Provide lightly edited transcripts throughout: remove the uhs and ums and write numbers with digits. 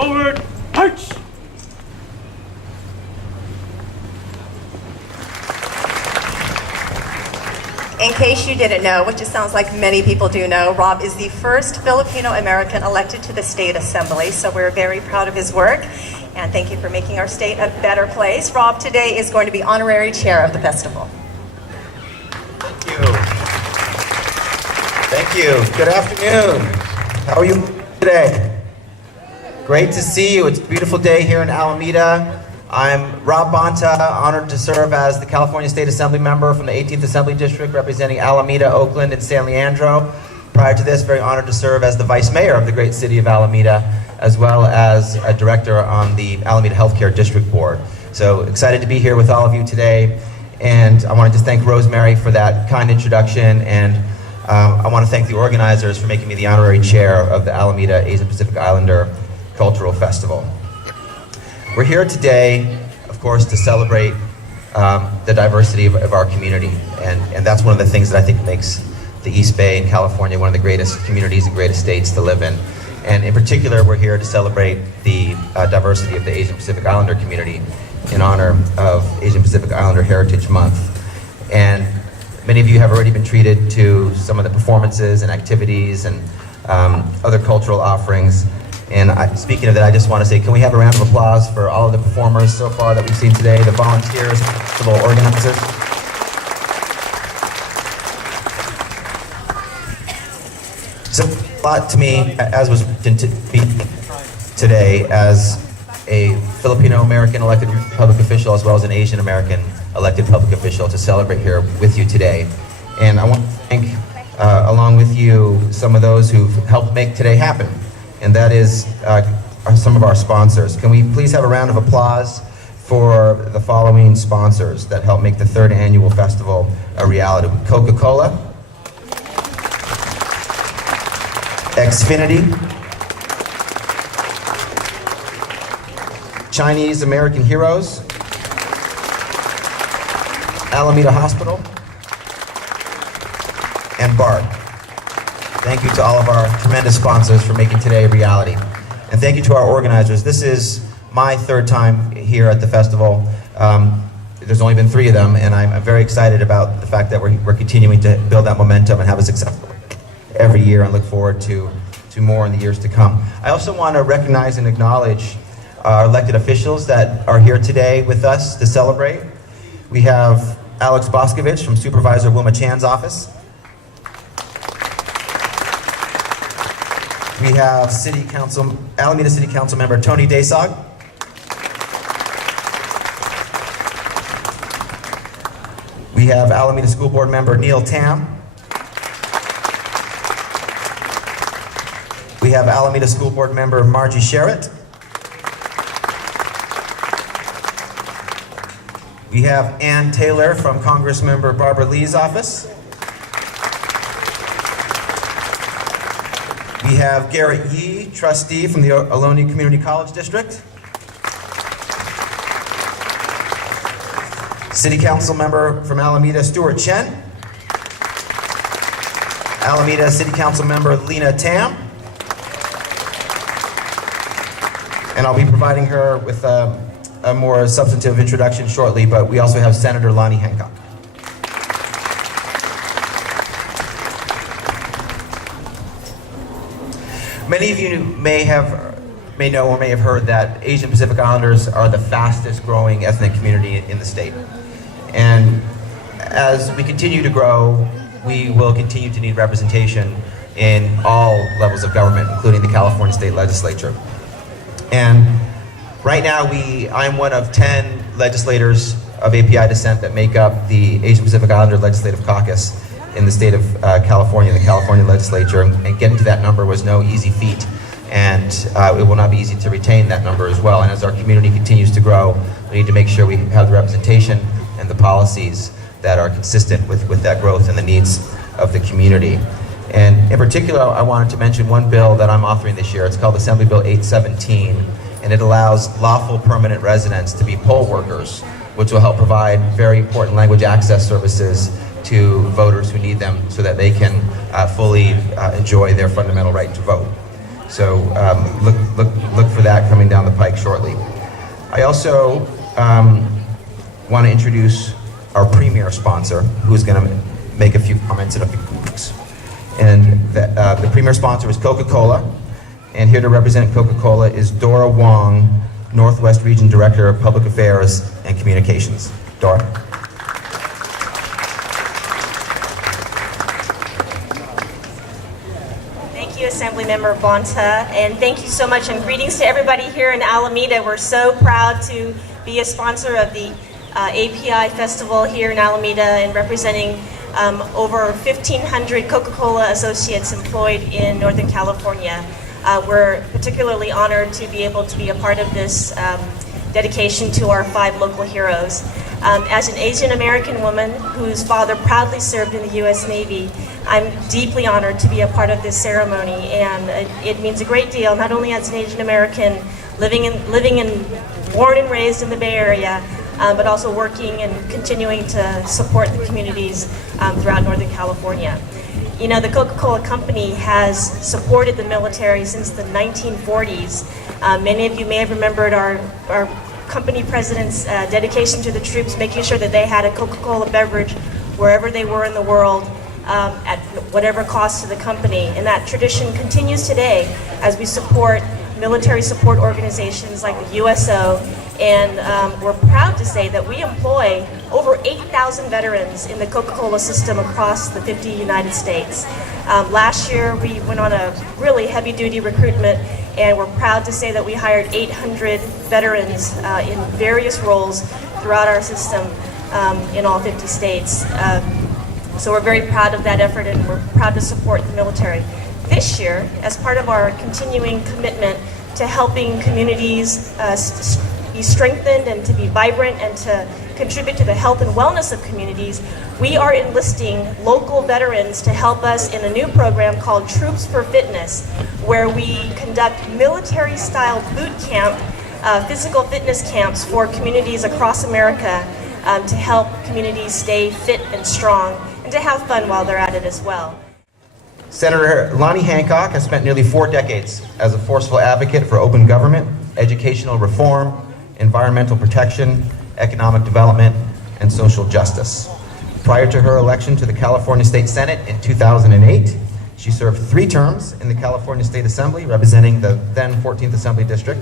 Forward, march! In case you didn't know, which it sounds like many people do know, Rob is the first Filipino-American elected to the state assembly, so we're very proud of his work, and thank you for making our state a better place. Rob today is going to be honorary chair of the festival. Thank you. Thank you. Good afternoon. How are you today? Great to see you. It's a beautiful day here in Alameda. I'm Rob Bonta, honored to serve as the California State Assembly member from the 18th Assembly District, representing Alameda, Oakland, and San Leandro. Prior to this, very honored to serve as the vice mayor of the great city of Alameda, as well as a director on the Alameda Healthcare District Board. So excited to be here with all of you today. And I want to just thank Rosemary for that kind introduction. And I want to thank the organizers for making me the honorary chair of the Alameda Asian Pacific Islander Cultural Festival. We're here today, of course, to celebrate the diversity of our community. And that's one of the things that I think makes the East Bay in California one of the greatest communities and greatest states to live in. And in particular, we're here to celebrate the diversity of the Asian Pacific Islander community in honor of Asian Pacific Islander Heritage Month. And many of you have already been treated to some of the performances and activities and other cultural offerings. And speaking of that, I just want to say, can we have a round of applause for all of the performers so far that we've seen today, the volunteers, the organizers. So a lot to me, as was today, as a Filipino-American elected public official, as well as an Asian-American elected public official, to celebrate here with you today. And I want to thank, along with you, some of those who've helped make today happen. And that is some of our sponsors. Can we please have a round of applause for the following sponsors that help make the third annual festival a reality? Coca-Cola, Xfinity, Chinese American Heroes, Alameda Hospital, and BART. Thank you to all of our tremendous sponsors for making today a reality. And thank you to our organizers. This is my third time here at the festival. There's only been 3 of them, and I'm very excited about the fact that we're continuing to build that momentum and have a successful every year, and look forward to more in the years to come. I also want to recognize and acknowledge our elected officials that are here today with us to celebrate. We have Alex Boscovich from Supervisor Wilma Chan's office. We have Alameda City Council member Tony Desog. We have Alameda School Board member Neil Tam. We have Alameda School Board member Margie Sherritt. We have Ann Taylor from Congress member Barbara Lee's office. We have Garrett Yee, trustee from the Ohlone Community College District. City Council member from Alameda, Stuart Chen. Alameda City Council member Lena Tam. And I'll be providing her with a more substantive introduction shortly, but we also have Senator Lonnie Hancock. Many of you may know or may have heard that Asian Pacific Islanders are the fastest growing ethnic community in the state. And as we continue to grow, we will continue to need representation in all levels of government, including the California State Legislature. And right now, I'm one of 10 legislators of API descent that make up the Asian Pacific Islander Legislative Caucus in the state of California, the California Legislature, and getting to that number was no easy feat, and it will not be easy to retain that number as well. And as our community continues to grow, we need to make sure we have the representation and the policies that are consistent with that growth and the needs of the community. And in particular, I wanted to mention one bill that I'm authoring this year. It's called Assembly Bill 817, and it allows lawful permanent residents to be poll workers, which will help provide very important language access services to voters who need them so that they can fully enjoy their fundamental right to vote. So look for that coming bike shortly. I also want to introduce our premier sponsor, who's going to make a few comments in a few weeks. And the premier sponsor is Coca-Cola, and here to represent Coca-Cola is Dora Wong, Northwest Region Director of Public Affairs and Communications. Dora. Thank you, Assemblymember Bonta, and thank you so much, and greetings to everybody here in Alameda. We're so proud to be a sponsor of the API Festival here in Alameda and representing over 1,500 Coca-Cola associates employed in Northern California. We're particularly honored to be able to be a part of this dedication to our 5 local heroes. As an Asian American woman whose father proudly served in the U.S. Navy, I'm deeply honored to be a part of this ceremony, and it means a great deal, not only as an Asian American born and raised in the Bay Area, but also working and continuing to support the communities throughout Northern California. You know, the Coca-Cola Company has supported the military since the 1940s. Many of you may have remembered our company president's dedication to the troops, making sure that they had a Coca-Cola beverage wherever they were in the world, at whatever cost to the company. And that tradition continues today as we support military support organizations like the USO, and we're proud to say that we employ over 8,000 veterans in the Coca-Cola system across the 50 United States. Last year we went on a really heavy-duty recruitment, and we're proud to say that we hired 800 veterans in various roles throughout our system in all 50 states. So we're very proud of that effort, and we're proud to support the military. This year, as part of our continuing commitment to helping communities be strengthened and to be vibrant and to contribute to the health and wellness of communities, we are enlisting local veterans to help us in a new program called Troops for Fitness, where we conduct military-style boot camp, physical fitness camps for communities across America to help communities stay fit and strong and to have fun while they're at it as well. Senator Lonnie Hancock has spent nearly 4 decades as a forceful advocate for open government, educational reform, environmental protection, economic development, and social justice. Prior to her election to the California State Senate in 2008, she served 3 terms in the California State Assembly, representing the then 14th Assembly District.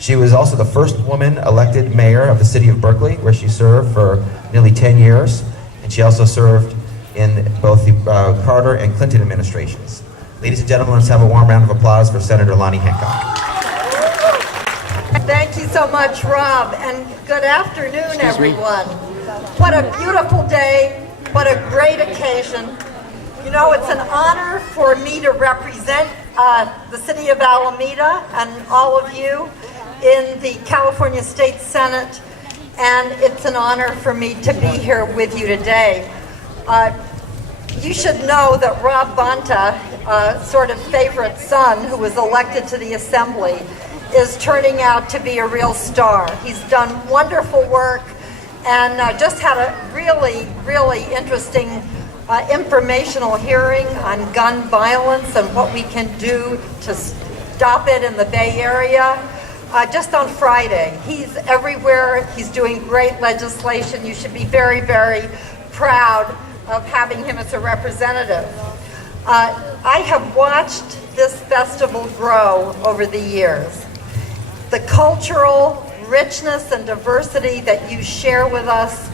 She was also the first woman elected mayor of the city of Berkeley, where she served for nearly 10 years, and she also served in both the Carter and Clinton administrations. Ladies and gentlemen, let's have a warm round of applause for Senator Lonnie Hancock. Thank you so much, Rob, and good afternoon, everyone. What a beautiful day, what a great occasion. You know, it's an honor for me to represent the city of Alameda and all of you in the California State Senate, and it's an honor for me to be here with you today. You should know that Rob Bonta, sort of favorite son who was elected to the Assembly, is turning out to be a real star. He's done wonderful work and just had a really, really interesting informational hearing on gun violence and what we can do to stop it in the Bay Area. Just on Friday. He's everywhere. He's doing great legislation. You should be very, very proud of having him as a representative. I have watched this festival grow over the years. The cultural richness and diversity that you share with us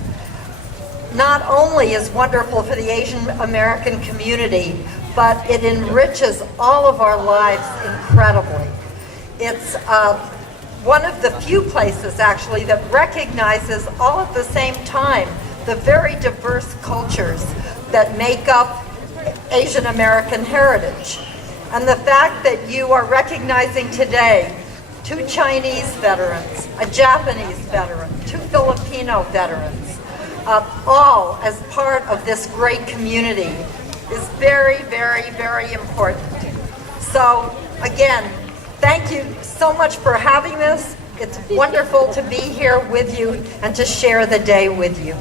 not only is wonderful for the Asian American community, but it enriches all of our lives incredibly. It's one of the few places actually that recognizes all at the same time the very diverse cultures that make up Asian American heritage. And the fact that you are recognizing today 2 Chinese veterans, a Japanese veteran, 2 Filipino veterans, all as part of this great community is very, very, very important. So again, thank you so much for having this. It's wonderful to be here with you and to share the day with you.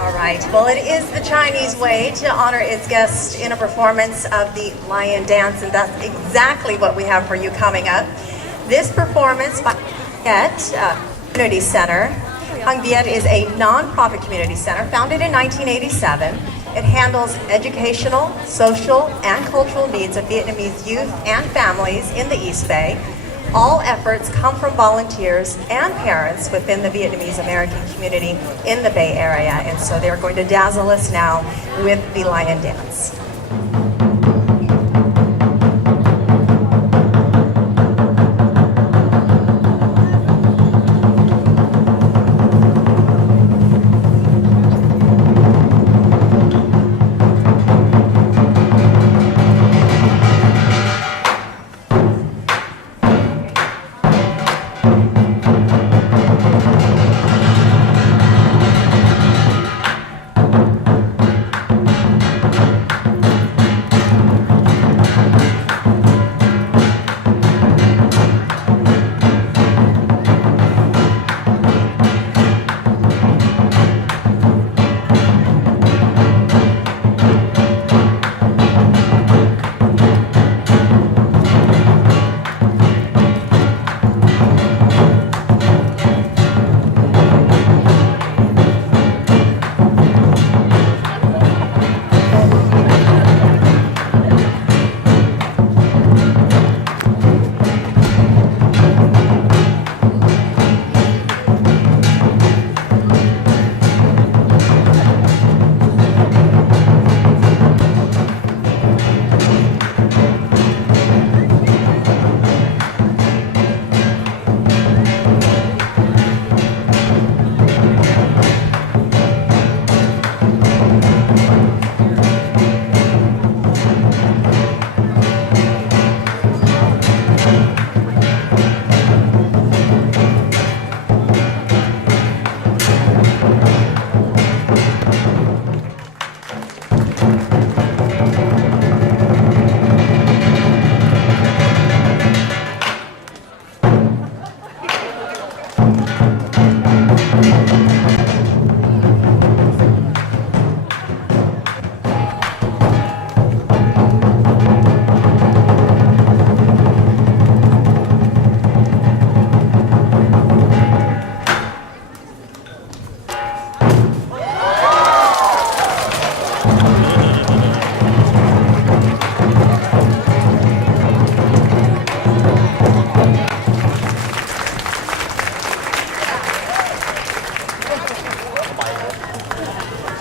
All right. right. Well, it is the Chinese way to honor its guests in a performance of the lion dance, and that's exactly what we have for you coming up. This performance by Viet Community Center. Hung Viet is a non-profit community center founded in 1987. It handles educational, social, and cultural needs of Vietnamese youth and families in the East Bay. All efforts come from volunteers and parents within the Vietnamese American community in the Bay Area, and so they're going to dazzle us now with the lion dance.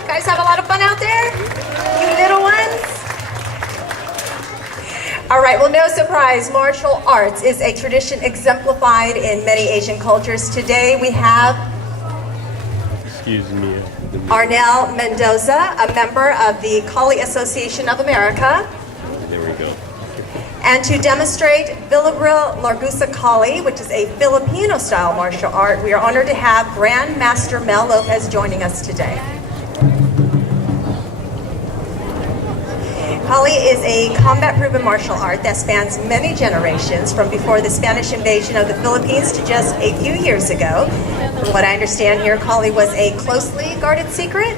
Guys have a lot of fun out there? You little ones? All right, well, no surprise, martial arts is a tradition exemplified in many Asian cultures. Today we have Excuse me. Arnel Mendoza, a member of the Kali Association of America. There we go. And to demonstrate Vilibril Largusa Kali, which is a Filipino-style martial art, we are honored to have Grandmaster Mel Lopez joining us today. Kali is a combat-proven martial art that spans many generations, from before the Spanish invasion of the Philippines to just a few years ago. From what I understand here, Kali was a closely guarded secret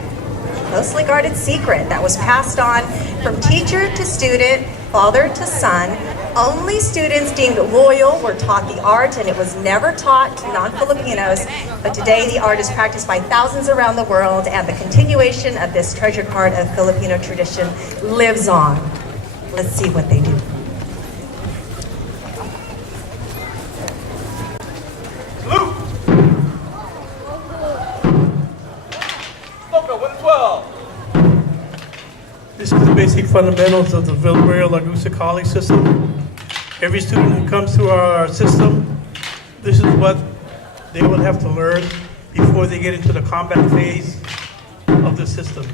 that was passed on from teacher to student, father to son. Only students deemed loyal were taught the art, and it was never taught to non-Filipinos. But today the art is practiced by thousands around the world, and the continuation of this treasured part of Filipino tradition lives on. Let's see what they do. This is the basic fundamentals of the Vilibril Largusa Kali system. Every student who comes through our system, this is what they will have to learn before they get into the combat phase of the system.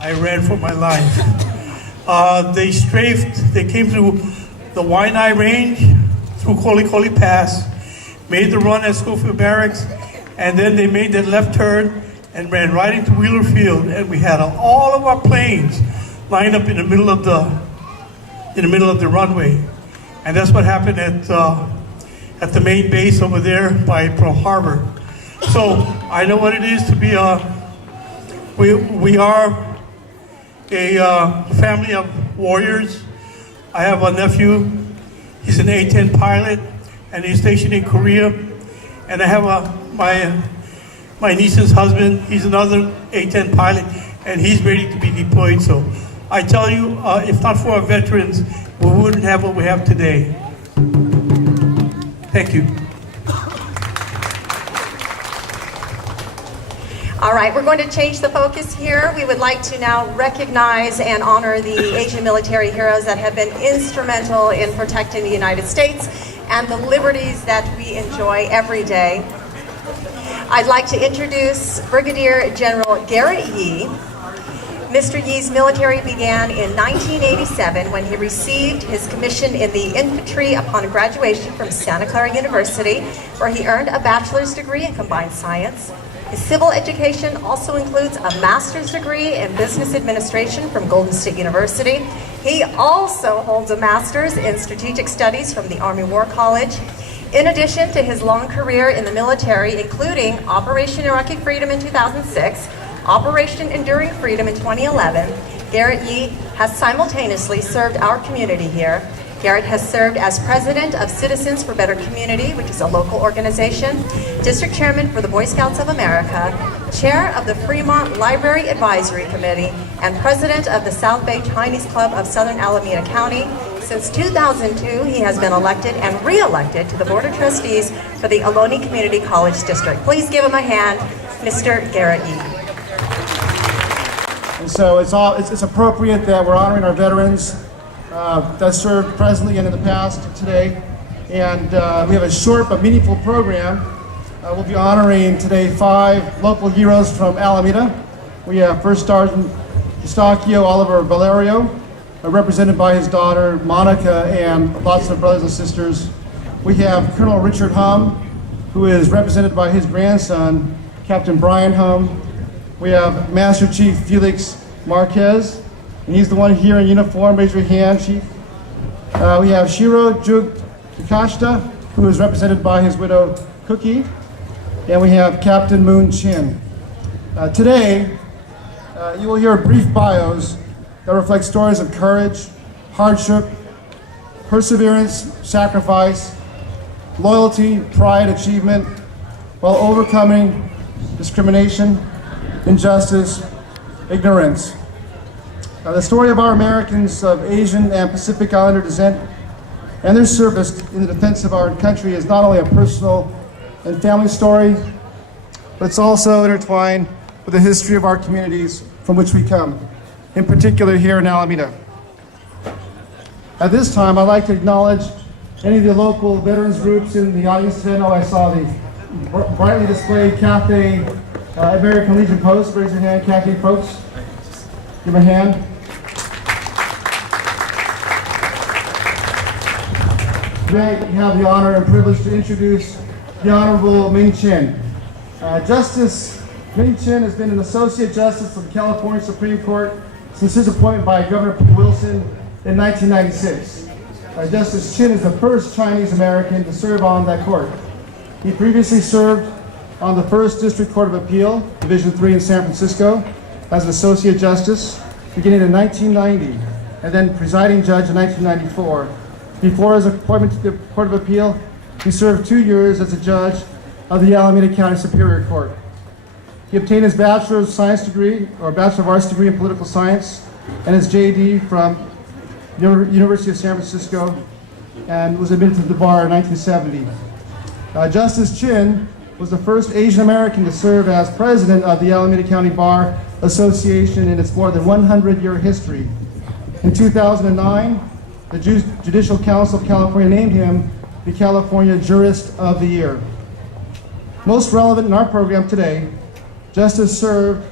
I ran for my life. They came through the Waianae Range, through Kolikoli Pass, made the run at Schofield Barracks, and then they made that left turn and ran right into Wheeler Field, and we had all of our planes lined up in the middle of the runway, and that's what happened at the main base over there by Pearl Harbor. So I know what it is to be we are a family of warriors. I have a nephew. He's an A-10 pilot, and he's stationed in Korea. And I have my niece's husband. He's another A-10 pilot, and he's ready to be deployed. So I tell you, if not for our veterans, we wouldn't have what we have today. Thank you. All right, we're going to change the focus here. We would like to now recognize and honor the Asian military heroes that have been instrumental in protecting the United States and the liberties that we enjoy every day. I'd like to introduce Brigadier General Garrett Yee. Mr. Yee's military began in 1987 when he received his commission in the infantry upon graduation from Santa Clara University, where he earned a bachelor's degree in combined science. His civil education also includes a master's degree in business administration from Golden State University. He also holds a master's in strategic studies from the Army War College. In addition to his long career in the military, including Operation Iraqi Freedom in 2006, Operation Enduring Freedom in 2011, Garrett Yee has simultaneously served our community here. Garrett has served as president of Citizens for Better Community, which is a local organization, district chairman for the Boy Scouts of America, chair of the Fremont Library Advisory Committee, and president of the South Bay Chinese Club of Southern Alameda County. Since 2002, he has been elected and re-elected to the Board of Trustees for the Ohlone Community College District. Please give him a hand, Mr. Garrett Yee. And so it's appropriate that we're honoring our veterans that served presently and in the past today. And we have a short but meaningful program. We'll be honoring today 5 local heroes from Alameda. We have First Sergeant Eustaquio Oliver Valerio, represented by his daughter Monica and lots of brothers and sisters. We have Colonel Richard Hum, who is represented by his grandson, Captain Brian Hum. We have Master Chief Felix Marquez, and he's the one here in uniform. Raise your hand, Chief. We have Shiro Takashita, who is represented by his widow, Cookie. And we have Captain Moon Chin. Today, you will hear brief bios that reflect stories of courage, hardship, perseverance, sacrifice, loyalty, pride, achievement, while overcoming discrimination, injustice, ignorance. The story of our Americans of Asian and Pacific Islander descent and their service in the defense of our country is not only a personal and family story, but it's also intertwined with the history of our communities from which we come, in particular here in Alameda. At this time, I'd like to acknowledge any of the local veterans groups in the audience today. I know I saw the brightly displayed Cafe American Legion Post. Raise your hand, Cafe folks. Give them a hand. Today, we have the honor and privilege to introduce the Honorable Ming Chen. Justice Ming Chen has been an Associate Justice of the California Supreme Court since his appointment by Governor Wilson in 1996. Justice Chen is the first Chinese American to serve on that court. He previously served on the First District Court of Appeal, Division 3 in San Francisco, as an Associate Justice beginning in 1990, and then presiding judge in 1994. Before his appointment to the Court of Appeal, he served 2 years as a judge of the Alameda County Superior Court. He obtained his Bachelor of Science degree, or Bachelor of Arts degree in Political Science, and his JD from University of San Francisco, and was admitted to the bar in 1970. Justice Chin was the first Asian American to serve as president of the Alameda County Bar Association in its more than 100-year history. In 2009, the Judicial Council of California named him the California Jurist of the Year. Most relevant in our program today, Justice served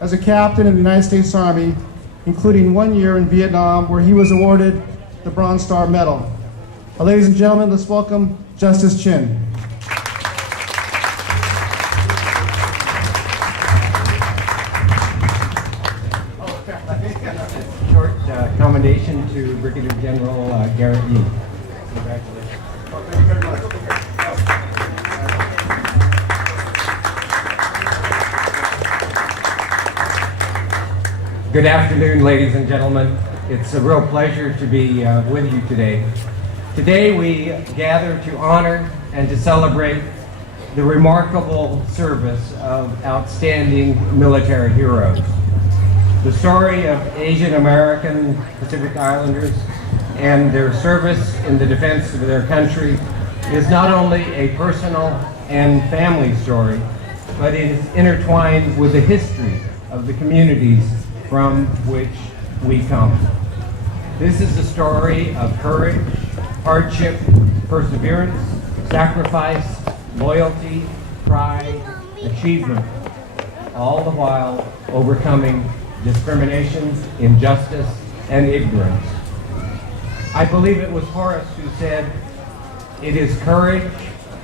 as a captain in the United States Army including 1 year in Vietnam where he was awarded the Bronze Star Medal. Ladies and gentlemen, let's welcome Justice Chin. Short commendation to Brigadier General Garrett Yee. Congratulations. Good afternoon, ladies and gentlemen. It's a real pleasure to be with you today. Today we gather to honor and to celebrate the remarkable service of outstanding military heroes. The story of Asian American Pacific Islanders and their service in the defense of their country is not only a personal and family story, but it is intertwined with the history of the communities from which we come. This is a story of courage, hardship, perseverance, sacrifice, loyalty, pride, achievement, all the while overcoming discrimination, injustice, and ignorance. I believe it was Horace who said, "It is courage,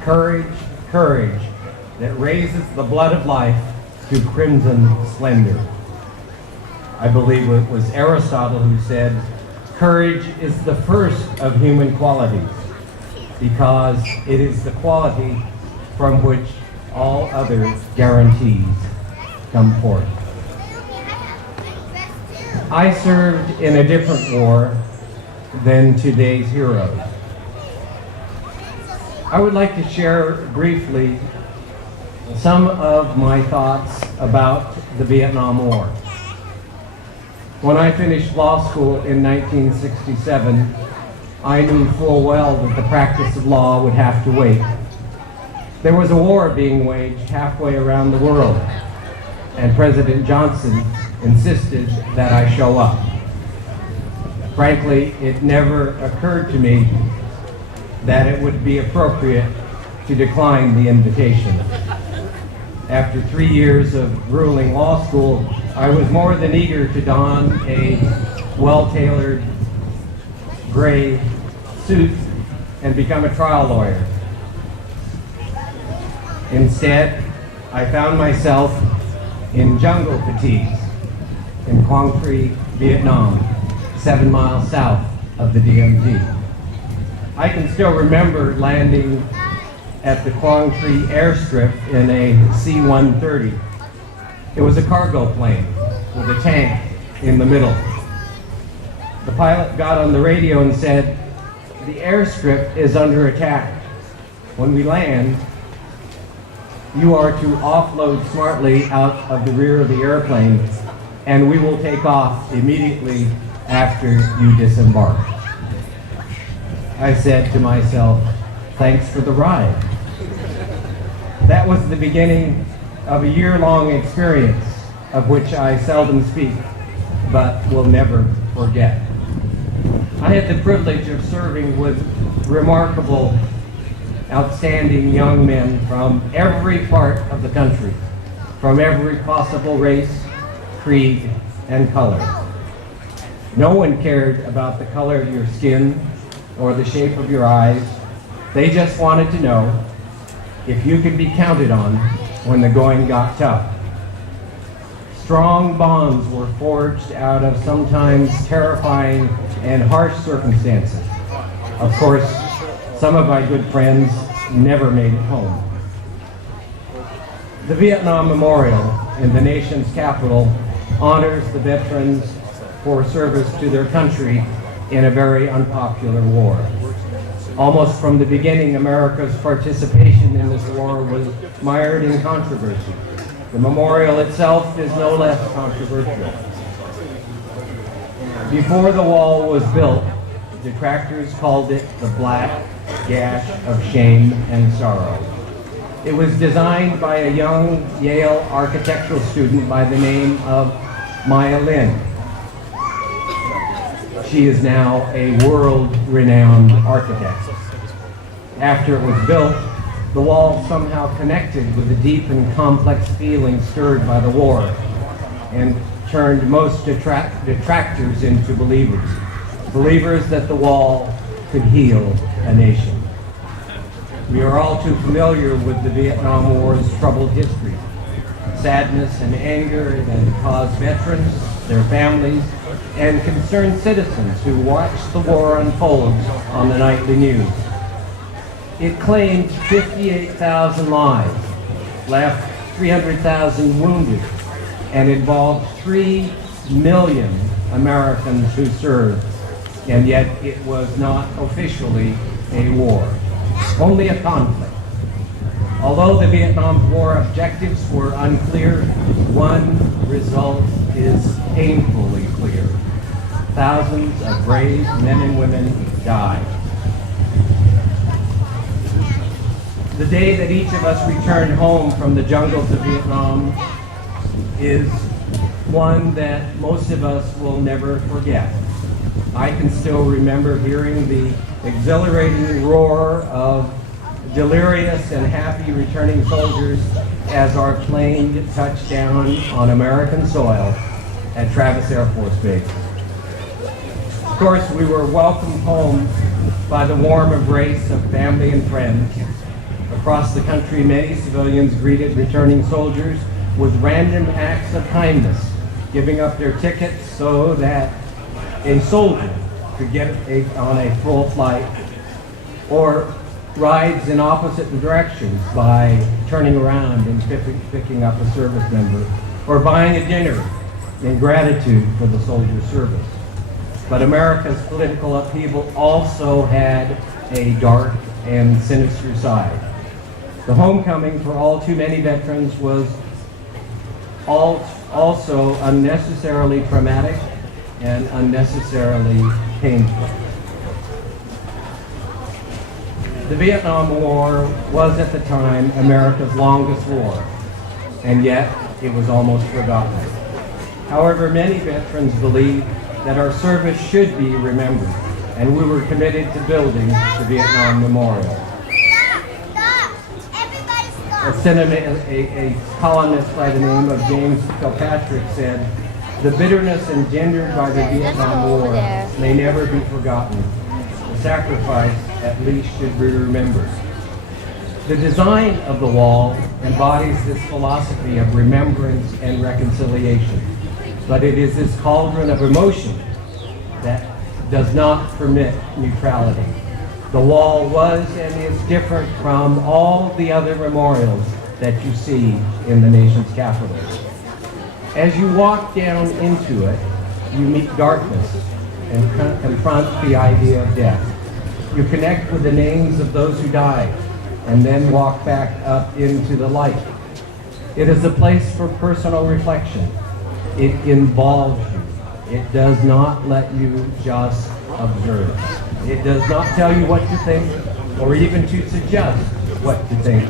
courage, courage that raises the blood of life to crimson splendor." I believe it was Aristotle who said, "Courage is the first of human qualities because it is the quality from which all other guarantees come forth." I served in a different war than today's heroes. I would like to share briefly some of my thoughts about the Vietnam War. When I finished law school in 1967, I knew full well that the practice of law would have to wait. There was a war being waged halfway around the world, and President Johnson insisted that I show up. Frankly, it never occurred to me that it would be appropriate to decline the invitation. After 3 years of grueling law school, I was more than eager to don a well-tailored gray suit and become a trial lawyer. Instead, I found myself in jungle fatigues in Quang Tri, Vietnam, 7 miles south of the DMZ. I can still remember landing at the Quang Tri airstrip in a C-130. It was a cargo plane with a tank in the middle. The pilot got on the radio and said, "The airstrip is under attack. When we land, you are to offload smartly out of the rear of the airplane, and we will take off immediately after you disembark." I said to myself, "Thanks for the ride." That was the beginning of a year-long experience of which I seldom speak, but will never forget. I had the privilege of serving with remarkable, outstanding young men from every part of the country, from every possible race, creed, and color. No one cared about the color of your skin or the shape of your eyes. They just wanted to know if you could be counted on when the going got tough. Strong bonds were forged out of sometimes terrifying and harsh circumstances. Of course, some of my good friends never made it home. The Vietnam Memorial in the nation's capital honors the veterans for service to their country in a very unpopular war. Almost from the beginning, America's participation in this war was mired in controversy. The memorial itself is no less controversial. Before the wall was built, detractors called it the Black Gash of Shame and Sorrow. It was designed by a young Yale architectural student by the name of Maya Lin. She is now a world-renowned architect. After it was built, the wall somehow connected with the deep and complex feelings stirred by the war and turned most detractors into believers. Believers that the wall could heal a nation. We are all too familiar with the Vietnam War's troubled history. Sadness and anger that it caused veterans, their families, and concerned citizens who watched the war unfold on the nightly news. It claimed 58,000 lives, left 300,000 wounded, and involved 3 million Americans who served, and yet it was not officially a war, only a conflict. Although the Vietnam War objectives were unclear, one result is painfully clear. Thousands of brave men and women died. The day that each of us returned home from the jungles of Vietnam is one that most of us will never forget. I can still remember hearing the exhilarating roar of delirious and happy returning soldiers as our plane touched down on American soil at Travis Air Force Base. Of course, we were welcomed home by the warm embrace of family and friends. Across the country, many civilians greeted returning soldiers with random acts of kindness, giving up their tickets so that a soldier could get on a full flight, or rides in opposite directions by turning around and picking up a service member, or buying a dinner in gratitude for the soldier's service. But America's political upheaval also had a dark and sinister side. The homecoming for all too many veterans was also unnecessarily traumatic and unnecessarily painful. The Vietnam War was at the time America's longest war, and yet it was almost forgotten. However, many veterans believe that our service should be remembered, and we were committed to building the Vietnam Memorial. A columnist by the name of James Kilpatrick said, "The bitterness engendered by the Vietnam War may never be forgotten. The sacrifice at least should be remembered." The design of the wall embodies this philosophy of remembrance and reconciliation, but it is this cauldron of emotion that does not permit neutrality. The wall was and is different from all the other memorials that you see in the nation's capital. As you walk down into it, you meet darkness and confront the idea of death. You connect with the names of those who died and then walk back up into the light. It is a place for personal reflection. It involves you. It does not let you just observe. It does not tell you what to think or even to suggest what to think.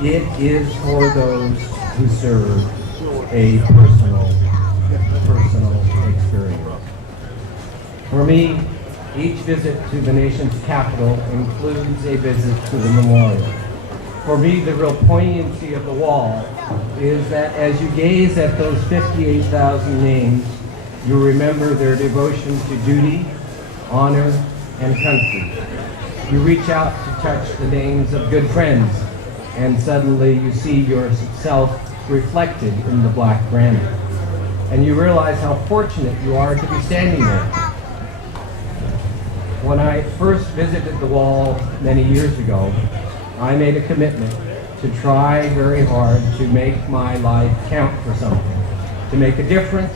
It is for those who serve a personal experience. For me, each visit to the nation's capital includes a visit to the memorial. For me, the real poignancy of the wall is that as you gaze at those 58,000 names, you remember their devotion to duty, honor, and country. You reach out to touch the names of good friends, and suddenly you see yourself reflected in the black granite. And you realize how fortunate you are to be standing there. When I first visited the wall many years ago, I made a commitment to try very hard to make my life count for something, to make a difference.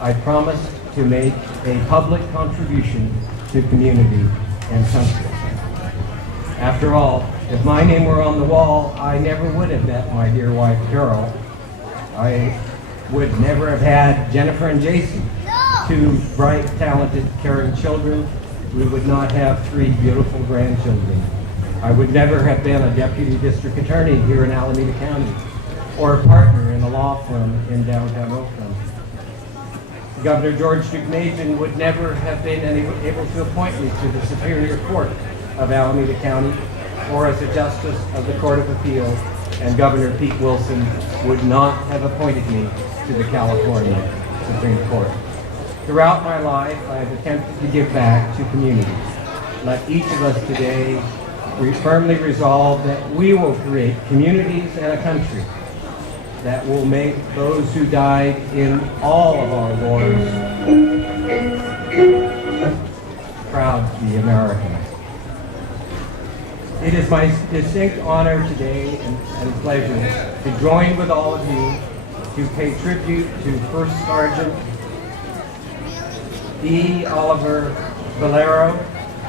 I promised to make a public contribution to community and country. After all, if my name were on the wall, I never would have met my dear wife, Carol. I would never have had Jennifer and Jason, two bright, talented, caring children. We would not have 3 beautiful grandchildren. I would never have been a deputy district attorney here in Alameda County, or a partner in a law firm in downtown Oakland. Governor George Deukmejian would never have been able to appoint me to the Superior Court of Alameda County, or as a justice of the Court of Appeal, and Governor Pete Wilson would not have appointed me to the California Supreme Court. Throughout my life, I have attempted to give back to communities. Let each of us today firmly resolve that we will create communities and a country that will make those who died in all of our wars proud to be American. It is my distinct honor today and pleasure to join with all of you to pay tribute to First Sergeant E. Oliver Valero,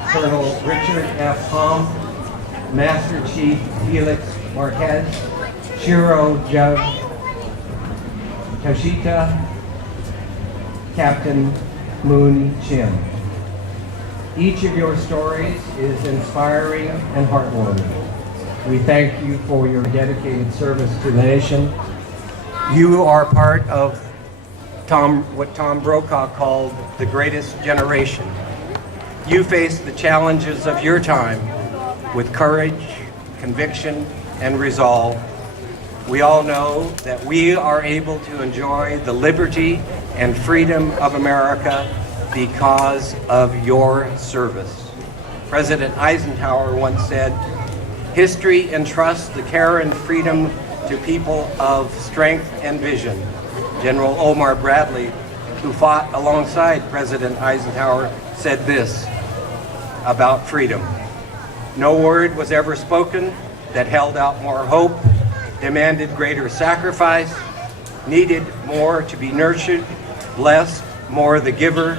Colonel Richard F. Hom, Master Chief Felix Marquez, Shiro Jug, Toshita, Captain Moon Chin. Each of your stories is inspiring and heartwarming. We thank you for your dedicated service to the nation. You are part of what Tom Brokaw called the greatest generation. You faced the challenges of your time with courage, conviction, and resolve. We all know that we are able to enjoy the liberty and freedom of America because of your service. President Eisenhower once said, "History entrusts the care and freedom to people of strength and vision." General Omar Bradley, who fought alongside President Eisenhower, said this about freedom: "No word was ever spoken that held out more hope, demanded greater sacrifice, needed more to be nurtured, blessed more the giver,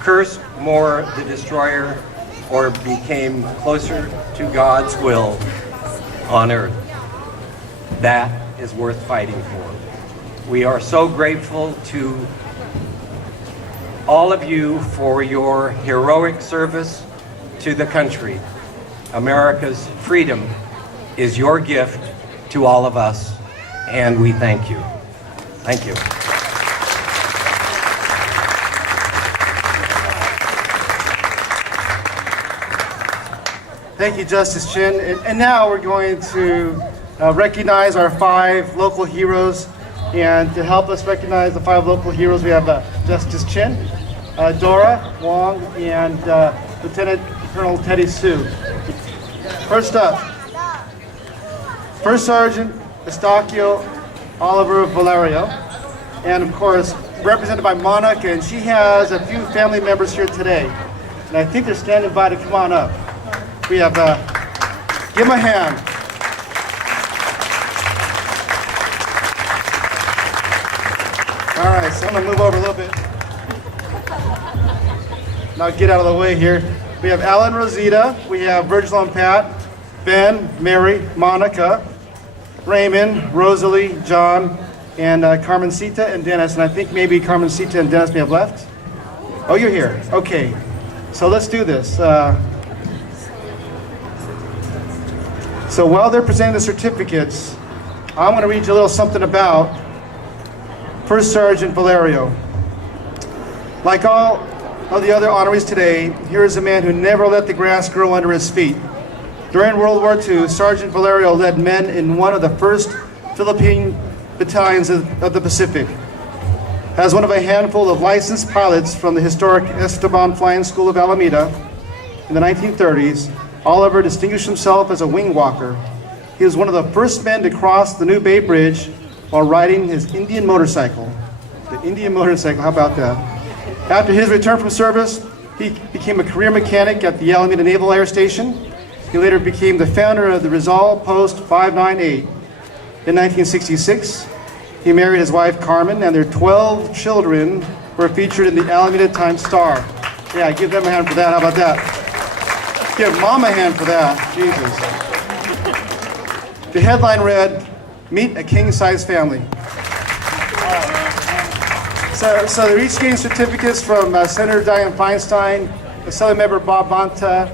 cursed more the destroyer, or became closer to God's will on earth." That is worth fighting for. We are so grateful to all of you for your heroic service to the country. America's freedom is your gift to all of us, and we thank you. Thank you. Thank you, Justice Chin. And now we're going to recognize our 5 local heroes. And to help us recognize the 5 local heroes, we have Justice Chin, Dora Wong, and Lieutenant Colonel Teddy Sue. First up, First Sergeant Estacio Oliver Valerio, and of course, represented by Monica, and she has a few family members here today. And I think they're standing by to come on up. We have, give them a hand. All right, so I'm gonna move over a little bit. Now get out of the way here. We have Alan, Rosita, we have Virgil and Pat, Ben, Mary, Monica, Raymond, Rosalie, John, and Carmencita and Dennis. And I think maybe Carmencita and Dennis may have left. Oh, you're here. Okay, so let's do this. So while they're presenting the certificates, I'm going to read you a little something about First Sergeant Valerio. Like all of the other honorees today, here is a man who never let the grass grow under his feet. During World War II, Sergeant Valerio led men in one of the first Philippine battalions of the Pacific. As one of a handful of licensed pilots from the historic Esteban Flying School of Alameda in the 1930s, Oliver distinguished himself as a wing walker. He was one of the first men to cross the New Bay Bridge while riding his Indian motorcycle. The Indian motorcycle, how about that? After his return from service, he became a career mechanic at the Alameda Naval Air Station. He later became the founder of the Rizal Post 598. In 1966, he married his wife Carmen, and their 12 children were featured in the Alameda Times-Star. Yeah, give them a hand for that. How about that? Give Mom a hand for that. Jesus. The headline read, "Meet a king-size family." So they're each getting certificates from Senator Dianne Feinstein, Assembly Member Bob Bonta,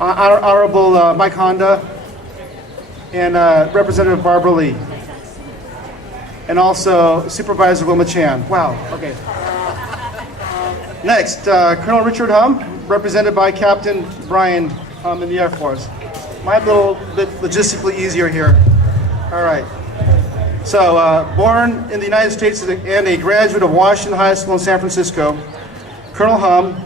Honorable Mike Honda, and Representative Barbara Lee. And also Supervisor Wilma Chan. Wow, okay. Next, Colonel Richard Hum, represented by Captain Brian Hum in the Air Force. Might be a little bit logistically easier here. All right. So, born in the United States and a graduate of Washington High School in San Francisco, Colonel Hum,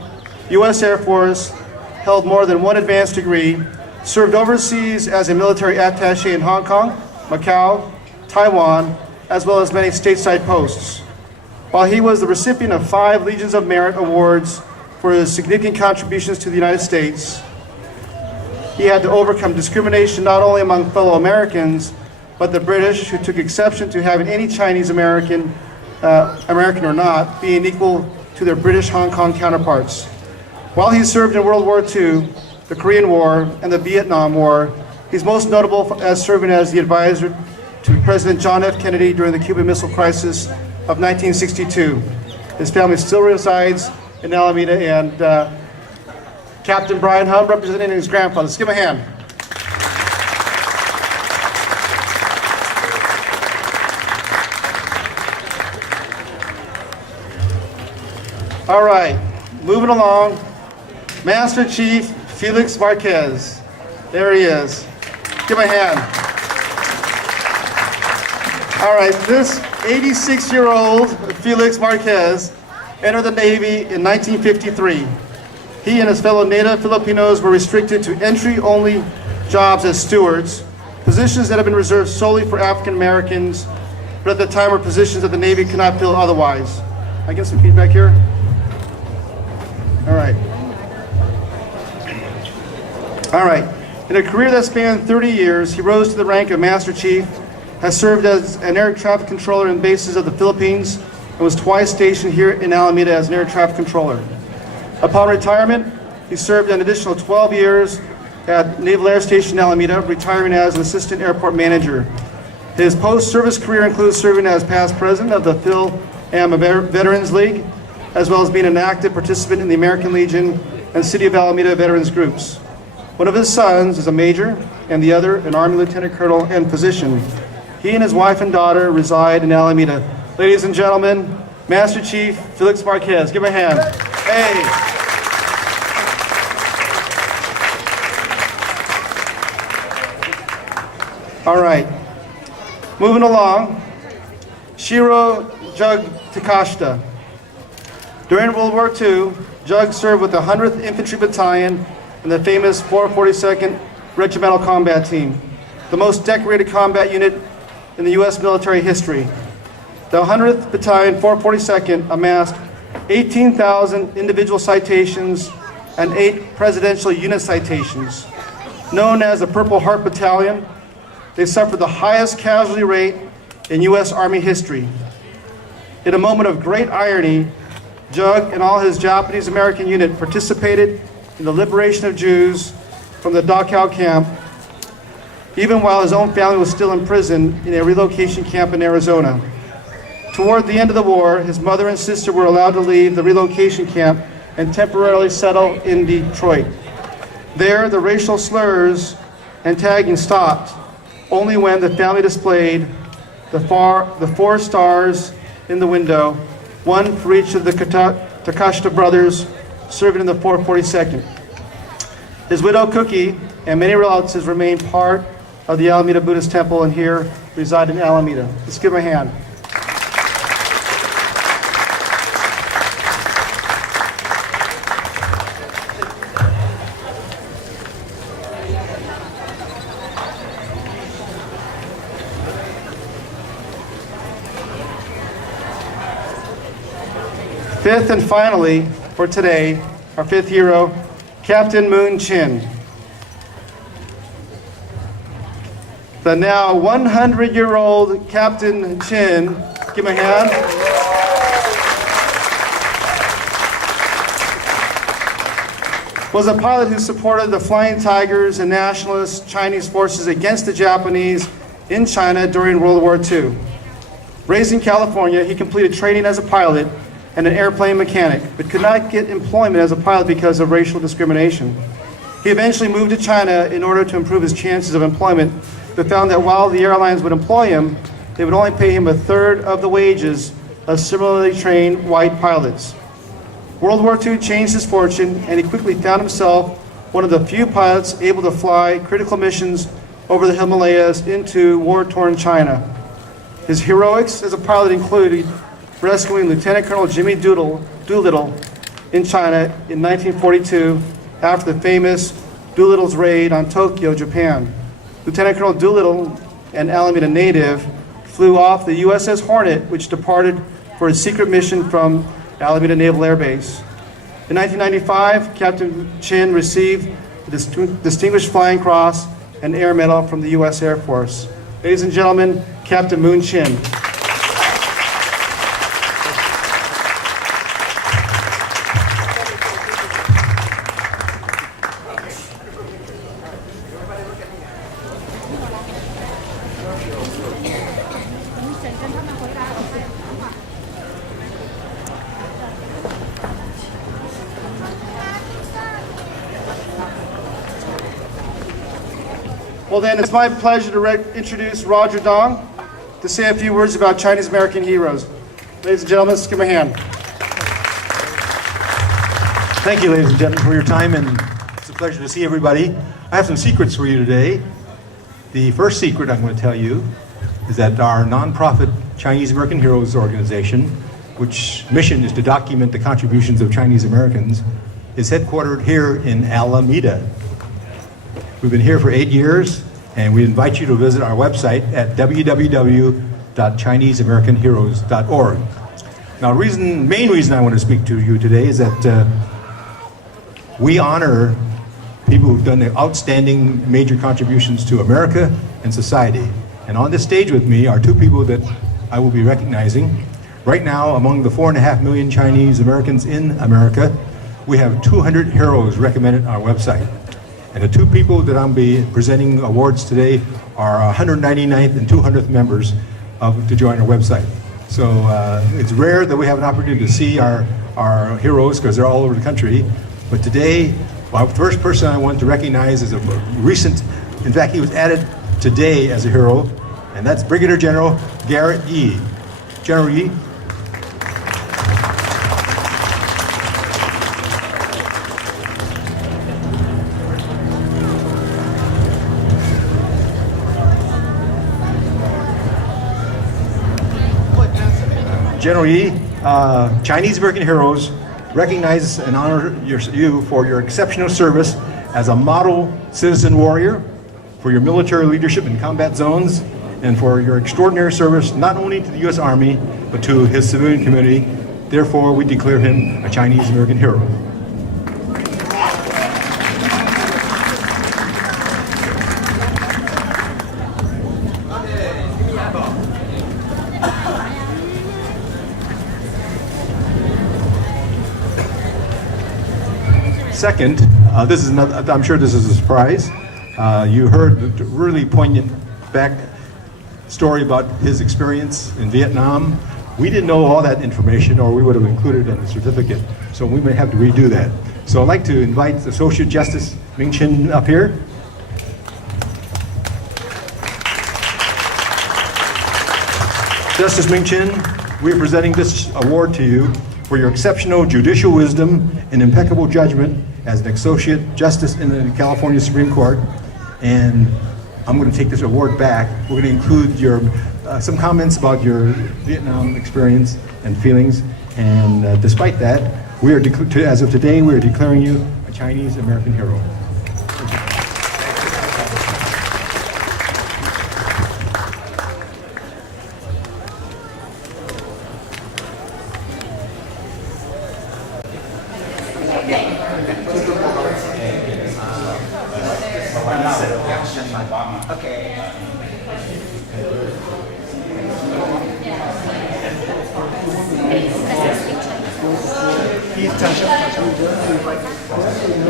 U.S. Air Force, held more than one advanced degree, served overseas as a military attaché in Hong Kong, Macau, Taiwan, as well as many stateside posts. While he was the recipient of 5 Legions of Merit awards for his significant contributions to the United States, he had to overcome discrimination not only among fellow Americans, but the British, who took exception to having any Chinese American, American or not, being equal to their British Hong Kong counterparts. While he served in World War II, the Korean War, and the Vietnam War, he's most notable as serving as the advisor to President John F. Kennedy during the Cuban Missile Crisis of 1962. His family still resides in Alameda, and Captain Brian Hum representing his grandfather. Let's give him a hand. All right, moving along. Master Chief Felix Marquez. There he is. Give him a hand. All right, this 86-year-old Felix Marquez entered the Navy in 1953. He and his fellow native Filipinos were restricted to entry-only jobs as stewards, positions that have been reserved solely for African Americans, but at the time were positions that the Navy could not fill otherwise. I get some feedback here? All right. All right. In a career that spanned 30 years, he rose to the rank of Master Chief, has served as an air traffic controller in bases of the Philippines, and was twice stationed here in Alameda as an air traffic controller. Upon retirement, he served an additional 12 years at Naval Air Station Alameda, retiring as an assistant airport manager. His post-service career includes serving as past president of the Phil Am Veterans League, as well as being an active participant in the American Legion and City of Alameda veterans groups. One of his sons is a major, and the other an Army Lieutenant Colonel in position. He and his wife and daughter reside in Alameda. Ladies and gentlemen, Master Chief Felix Marquez. Give him a hand. Hey. All right. Moving along. Shiro Jug Takashita. During World War II, Jug served with the 100th Infantry Battalion in the famous 442nd Regimental Combat Team, the most decorated combat unit in the U.S. military history. The 100th Battalion, 442nd, amassed 18,000 individual citations and 8 presidential unit citations. Known as the Purple Heart Battalion, they suffered the highest casualty rate in U.S. Army history. In a moment of great irony, Jug and all his Japanese American unit participated in the liberation of Jews from the Dachau camp, even while his own family was still imprisoned in a relocation camp in Arizona. Toward the end of the war, his mother and sister were allowed to leave the relocation camp and temporarily settle in Detroit. There, the racial slurs and tagging stopped only when the family displayed the 4 stars in the window, one for each of the Takashita brothers serving in the 442nd. His widow Cookie and many relatives remain part of the Alameda Buddhist Temple and here reside in Alameda. Let's give him a hand. Fifth and finally, for today, our 5th hero, Captain Moon Chin. The now 100-year-old Captain Chin, give him a hand. Was a pilot who supported the Flying Tigers and nationalist Chinese forces against the Japanese in China during World War II. Raised in California, he completed training as a pilot and an airplane mechanic, but could not get employment as a pilot because of racial discrimination. He eventually moved to China in order to improve his chances of employment, but found that while the airlines would employ him, they would only pay him 1/3 of the wages of similarly trained white pilots. World War II changed his fortune, and he quickly found himself one of the few pilots able to fly critical missions over the Himalayas into war-torn China. His heroics as a pilot included rescuing Lieutenant Colonel Jimmy Doolittle in China in 1942 after the famous Doolittle's raid on Tokyo, Japan. Lieutenant Colonel Doolittle, an Alameda native, flew off the USS Hornet, which departed for a secret mission from Alameda Naval Air Base. In 1995, Captain Chin received the Distinguished Flying Cross and Air Medal from the U.S. Air Force. Ladies and gentlemen, Captain Moon Chin. Well then, it's my pleasure to introduce Roger Dong to say a few words about Chinese American heroes. Ladies and gentlemen, let's give him a hand. Thank you, ladies and gentlemen, for your time, and it's a pleasure to see everybody. I have some secrets for you today. The first secret I'm going to tell you is that our nonprofit Chinese American Heroes organization, which mission is to document the contributions of Chinese Americans, is headquartered here in Alameda. We've been here for 8 years, and we invite you to visit our website at www.ChineseAmericanHeroes.org. Now, main reason I want to speak to you today is that we honor people who've done outstanding major contributions to America and society. And on this stage with me are two people that I will be recognizing. Right now, among the 4.5 million Chinese Americans in America, we have 200 heroes recommended on our website. And the two people that I'll be presenting awards today are 199th and 200th members to join our website. So it's rare that we have an opportunity to see our heroes because they're all over the country. But today, the first person I want to recognize is a recent, in fact, he was added today as a hero, and that's Brigadier General Garrett Yee. General Yee. General Yee, Chinese American Heroes recognize and honor you for your exceptional service as a model citizen warrior, for your military leadership in combat zones, and for your extraordinary service not only to the U.S. Army, but to his civilian community. Therefore, we declare him a Chinese American hero. Second, this is another, I'm sure this is a surprise. You heard the really poignant back story about his experience in Vietnam. We didn't know all that information, or we would have included it in the certificate, so we may have to redo that. So I'd like to invite Associate Justice Ming Chin up here. Justice Ming Chin, we are presenting this award to you for your exceptional judicial wisdom and impeccable judgment as an Associate Justice in the California Supreme Court. And I'm going to take this award back. We're going to include some comments about your Vietnam experience and feelings. And despite that, as of today, we are declaring you a Chinese American hero.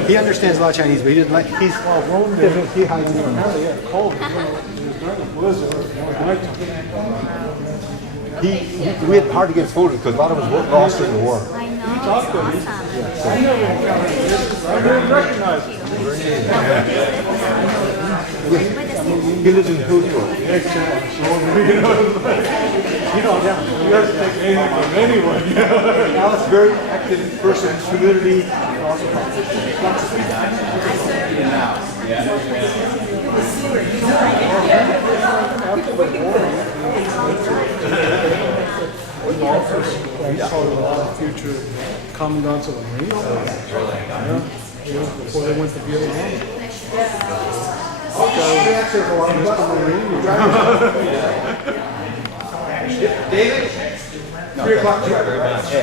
He understands a lot of Chinese, but he didn't like. He hides in we had hard to get photos because a lot of us were lost in the war. I know. You talked to him. Yes. I never didn't recognize him. He lives in Hillsborough. You don't have to take anything from anyone. Alice, very active person, community. We saw a lot of future commandants of the Marine Corps. Before they went to Vietnam. Mr. Marine. David? 3 o'clock.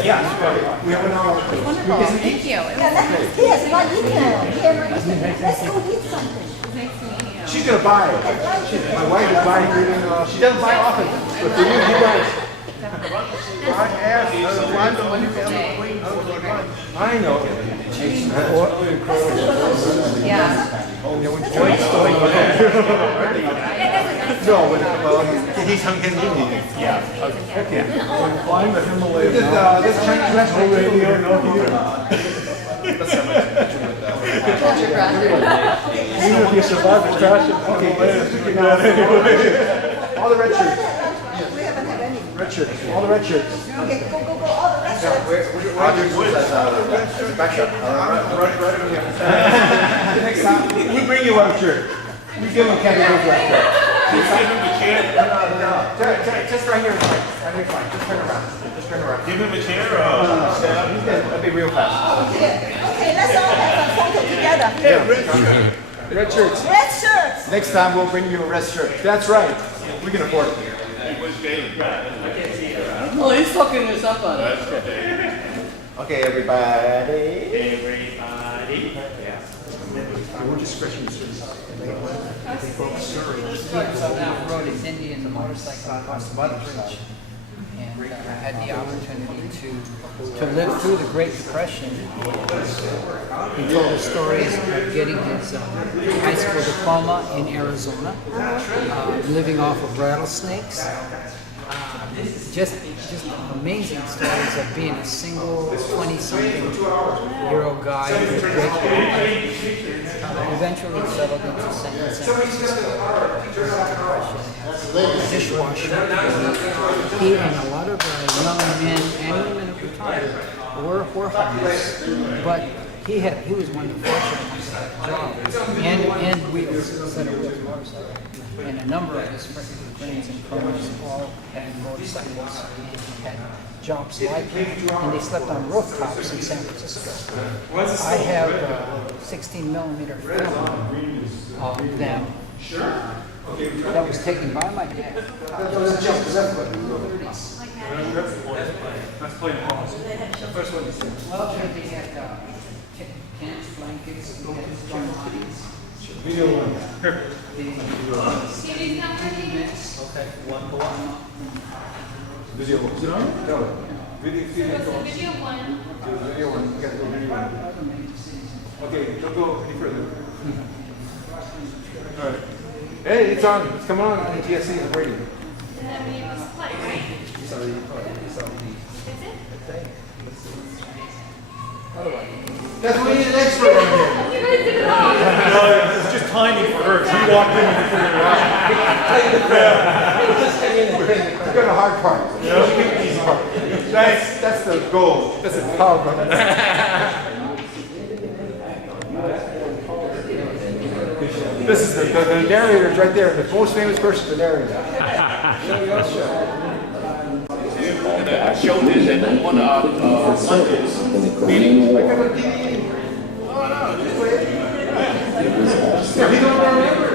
Yeah. We have an hour. Wonderful, thank you. Yes, my email. Let's go eat something. She's gonna buy it. My wife is buying everything. She doesn't buy often, but for you, he buys. I know. Yeah. No, but he's hung in India. Yeah. Okay. Climb the Himalaya. This Chinese restaurant radio, Even if you survive the crash of the Himalayas, you can do that anyway. all the red shirts. We haven't had any. Red shirts. All the red shirts. Okay, go, all the rest of it. Next time, we bring you one shirt. We give him Kevin Rose that shirt. Just right here. That'd be fine. Just turn around. Give him a chair That'd be real fast. Okay, let's all have a photo together. Red shirts. Red shirts. Next time we'll bring you a red shirt. That's right. We can afford it. Oh, he's fucking this up on us. Okay, everybody. We're just scratching the surface. So now rode his Indian motorcycle across the bridge and had the opportunity to live through the Great Depression. He told the stories of getting his high school diploma in Arizona, living off of rattlesnakes. Just amazing stories of being a single 20-something-year-old guy with great career. Eventually settled into San Francisco. Dishwasher. He and a lot of young men and women at the time were homeless, but he was one of the fortunate ones that had a job and wheels, set of wheels motorcycle. And a number of his friends and cronies all had motorcycles and had jobs like that. And they slept on rooftops in San Francisco. I have 16mm film of them that was taken by my dad. Well, they had tents, blankets, thermos. Video one. Okay, one to one. Video one. No. Video one. Video one. You gotta go video one. Okay, don't go any further. All right. Hey, it's on. It's coming on. ATSC is radio. That's what we need an expert on here. It's just timing for her. She walked in and figured it out. We've got a hard part. Yeah. She give the easy part. That's the goal. That's the power button. This is the narrator's right there. The most famous person, the narrator. I showed this at one of our Mondays meetings. Oh, no, just wait. He don't remember.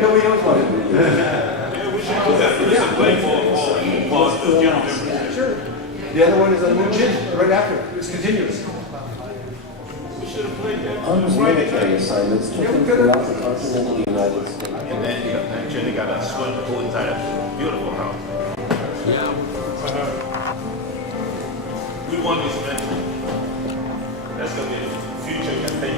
Nobody knows what it is. Yeah, we should do that. This is play for the general membership. Sure. The other one is a Moon Jin, right after. It's continuous. We should have played that. On his military assignments took him throughout the continental United States. And then actually they got a swimming pool inside a beautiful house. We won this event. That's going to be the future campaign.